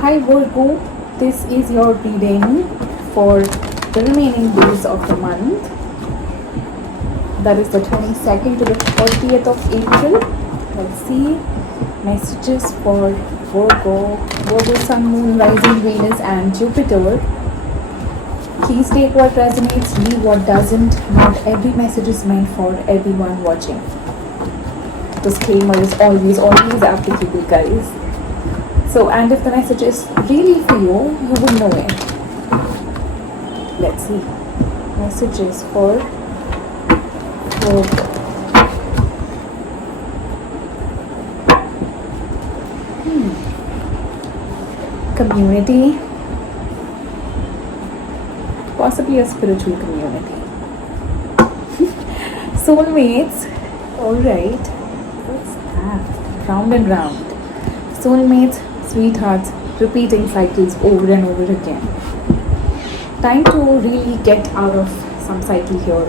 Hi Virgo, this is your reading for the remaining days of the month. That is the 22nd to the 30th of April. Let's see. Messages for Virgo. Virgo, Sun, Moon, Rising, Venus and Jupiter. Please take what resonates, leave what doesn't. Not every message is meant for everyone watching. Disclaimer is always applicable, guys. So, and if the message is really for you, you will know it. Let's see. Messages for Virgo. Community. Possibly a spiritual community. Soulmates. Alright. What's that? Round and round. Soulmates, sweethearts, repeating cycles over and over again. Time to really get out of some cycle here.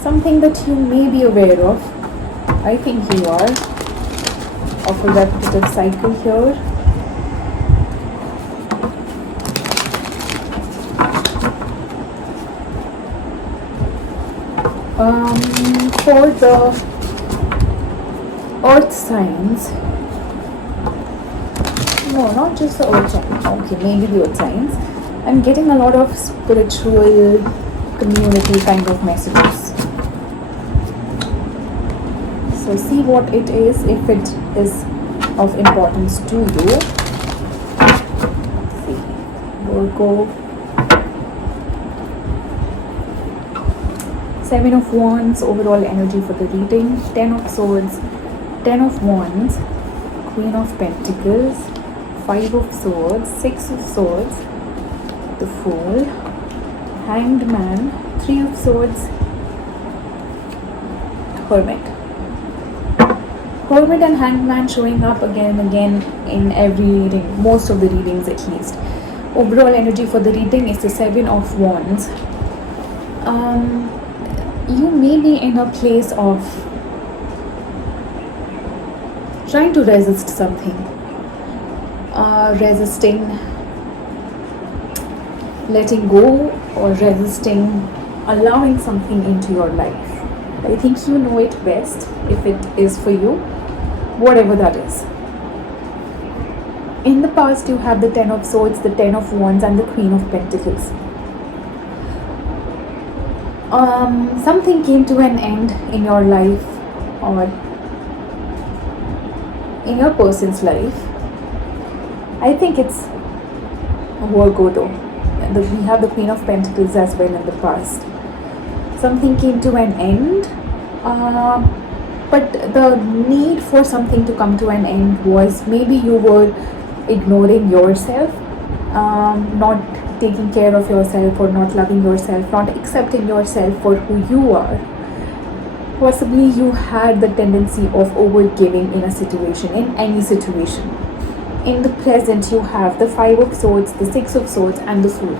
Something that you may be aware of. I think you are. Of a repetitive cycle here. For the earth signs, no, not just the earth signs, okay, maybe the earth signs. I'm getting a lot of spiritual community kind of messages. So see what it is, if it is of importance to you. Let's see. Virgo. 7 of Wands, overall energy for the reading. 10 of Swords, 10 of Wands, Queen of Pentacles, 5 of Swords, 6 of Swords, the Fool, Hanged Man, 3 of Swords, Hermit. Hermit and Hanged Man showing up again and again in every reading, most of the readings at least. Overall energy for the reading is the 7 of Wands. You may be in a place of trying to resist something, resisting letting go, or resisting allowing something into your life. I think you know it best if it is for you, whatever that is. In the past, you have the 10 of Swords, the 10 of Wands and the Queen of Pentacles. Something came to an end in your life or in your person's life. I think it's Virgo though. We have the Queen of Pentacles as well in the past. Something came to an end, but the need for something to come to an end was maybe you were ignoring yourself, not taking care of yourself, or not loving yourself, not accepting yourself for who you are. Possibly you had the tendency of overgiving in a situation, in any situation. In the present, you have the 5 of Swords, the 6 of Swords and the Fool.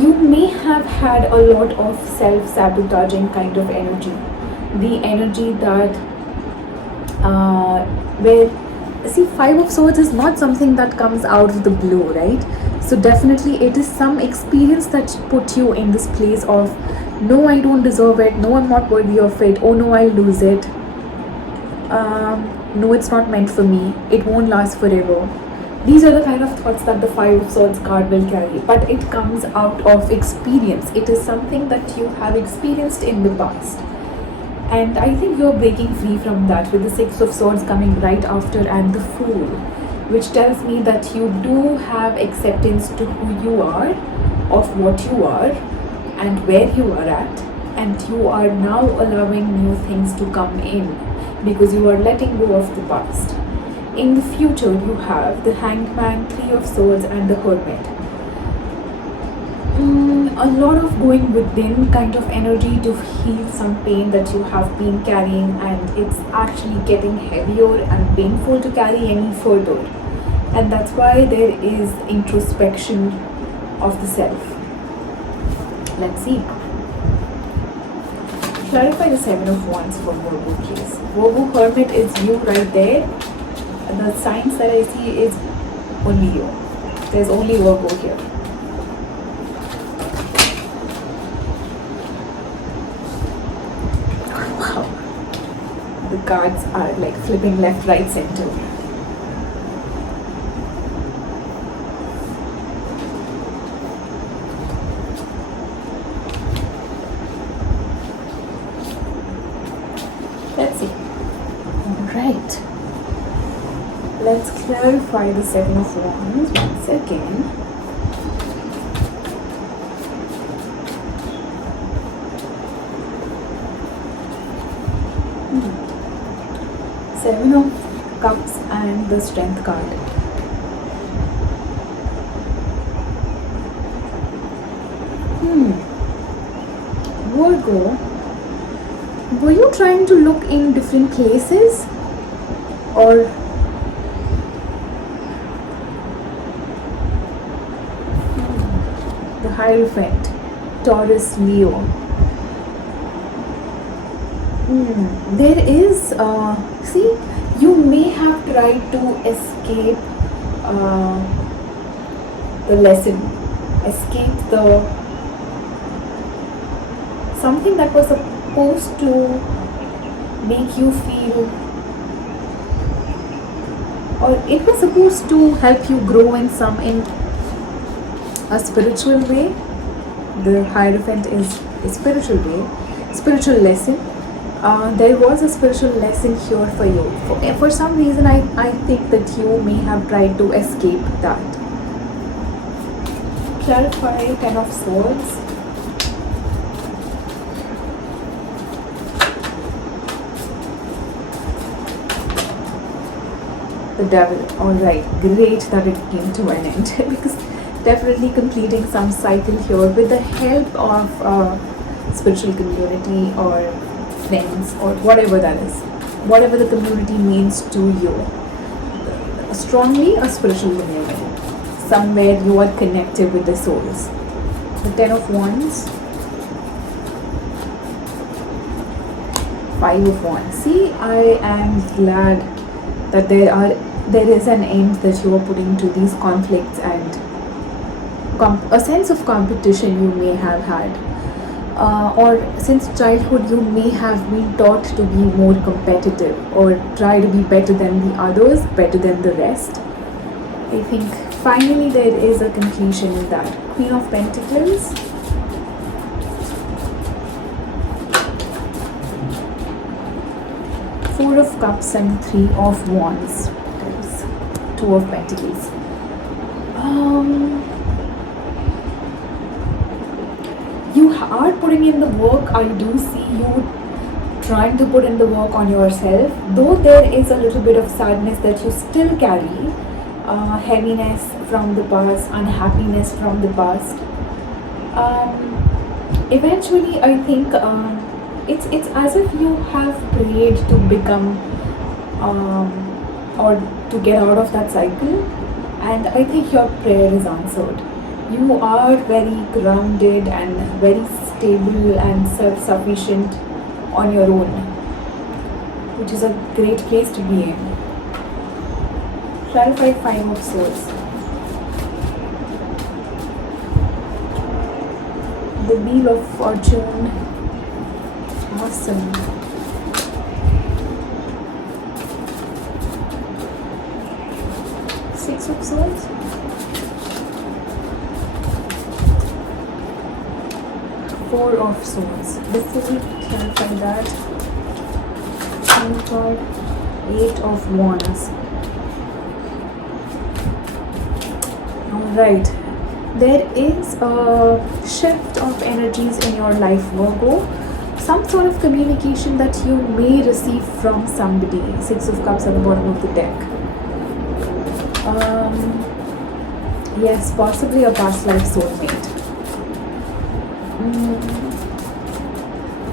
You may have had a lot of self-sabotaging kind of energy. The energy that, see, 5 of Swords is not something that comes out of the blue, right? So definitely it is some experience that put you in this place of, no, I don't deserve it, no, I'm not worthy of it, oh no, I'll lose it, no, it's not meant for me, it won't last forever. These are the kind of thoughts that the 5 of Swords card will carry, but it comes out of experience. It is something that you have experienced in the past. And I think you're breaking free from that with the 6 of Swords coming right after and the Fool, which tells me that you do have acceptance to who you are, of what you are and where you are at, and you are now allowing new things to come in because you are letting go of the past. In the future, you have the Hanged Man, 3 of Swords and the Hermit. A lot of going within kind of energy to heal some pain that you have been carrying, and it's actually getting heavier and painful to carry any further. And that's why there is introspection of the self. Let's see. Clarify the Seven of Wands for Virgo, please. Virgo Hermit is you right there. The signs that I see is only you. There's only Virgo here. Wow. The cards are like flipping left, right, center. Let's see. Alright. Let's clarify the Seven of Wands once again. Seven of Cups and the Strength card. Virgo, were you trying to look in different places, or the Hierophant, Taurus, Leo? There is, see, you may have tried to escape the lesson, escape the something that was supposed to make you feel, or it was supposed to help you grow in a spiritual way. The Hierophant is a spiritual way, spiritual lesson. There was a spiritual lesson here for you. For some reason, I think that you may have tried to escape that. Clarify Ten of Swords. The Devil. Alright, great that it came to an end because definitely completing some cycle here with the help of spiritual community or friends or whatever that is, whatever the community means to you. Strongly a spiritual community, somewhere you are connected with the souls. The Ten of Wands, Five of Wands. See, I am glad that there is an end that you are putting to these conflicts and a sense of competition you may have had. Or since childhood you may have been taught to be more competitive or try to be better than the others, better than the rest. I think finally there is a conclusion in that. Queen of Pentacles, Four of Cups and Three of Wands. There's Two of Pentacles. You are putting in the work. I do see you trying to put in the work on yourself, though there is a little bit of sadness that you still carry, heaviness from the past, unhappiness from the past. Eventually I think it's as if you have prayed to become or to get out of that cycle, and I think your prayer is answered. You are very grounded and very stable and self-sufficient on your own, which is a great place to be in. Clarify Five of Swords. The Wheel of Fortune. Awesome. Six of Swords. Four of Swords. Before we clarify that, card, Eight of Wands. Alright, there is a shift of energies in your life, Virgo. Some sort of communication that you may receive from somebody. Six of Cups at the bottom of the deck. Yes, possibly a past life soulmate.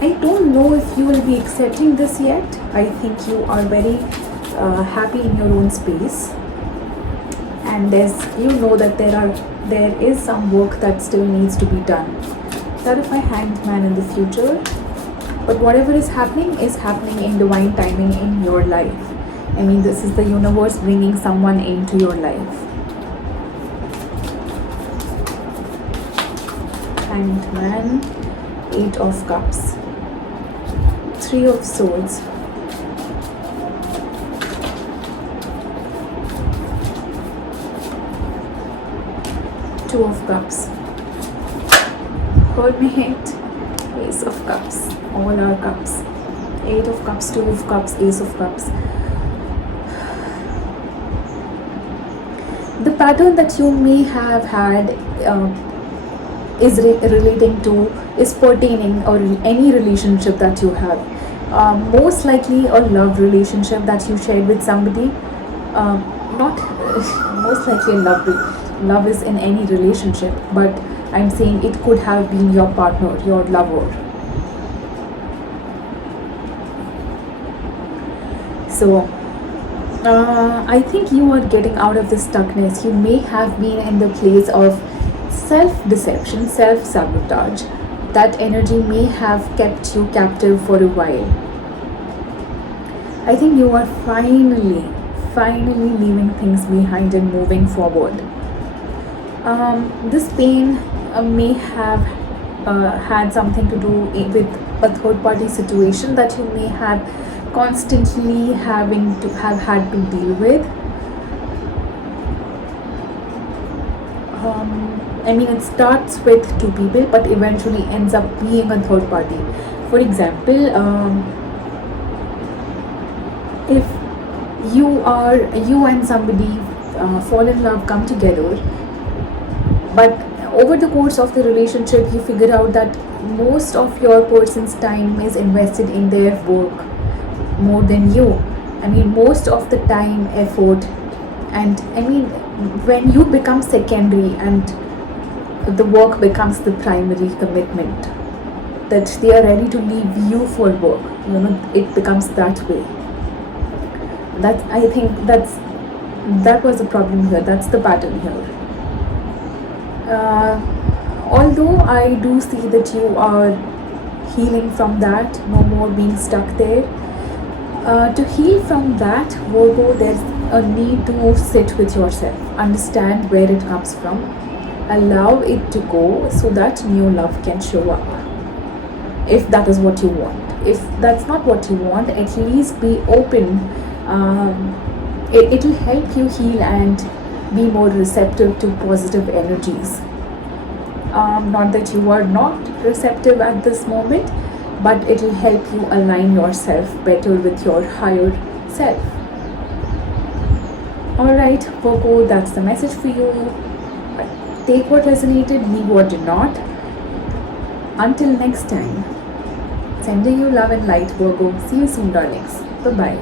I don't know if you will be accepting this yet. I think you are very happy in your own space, and you know that there is some work that still needs to be done. Clarify Hanged Man in the future. But whatever is happening in divine timing in your life. I mean, this is the universe bringing someone into your life. Hanged Man, 8 of Cups, 3 of Swords, Two of Cups, Hermit, Ace of Cups, all are cups, 8 of Cups, 2 of Cups, Ace of Cups. The pattern that you may have had is pertaining or any relationship that you have. Most likely a love relationship that you shared with somebody. Not most likely love is in any relationship, but I'm saying it could have been your partner, your lover. So I think you are getting out of the stuckness. You may have been in the place of self-deception, self-sabotage. That energy may have kept you captive for a while. I think you are finally leaving things behind and moving forward. This pain may have had something to do with a third-party situation that you may have constantly have had to deal with. I mean, it starts with 2 people, but eventually ends up being a third party. For example, if you and somebody fall in love, come together, but over the course of the relationship, you figure out that most of your person's time is invested in their work more than you. I mean, most of the time, effort, and I mean, when you become secondary and the work becomes the primary commitment, that they are ready to leave you for work, it becomes that way. I think that was the problem here. That's the pattern here. Although I do see that you are healing from that, no more being stuck there. To heal from that, Virgo, there's a need to sit with yourself, understand where it comes from, allow it to go so that new love can show up, if that is what you want. If that's not what you want, at least be open. It will help you heal and be more receptive to positive energies. Not that you are not receptive at this moment, but it will help you align yourself better with your higher self. Alright, Virgo, that's the message for you. Take what resonated, leave what did not. Until next time, sending you love and light, Virgo. See you soon, darlings. Bye-bye.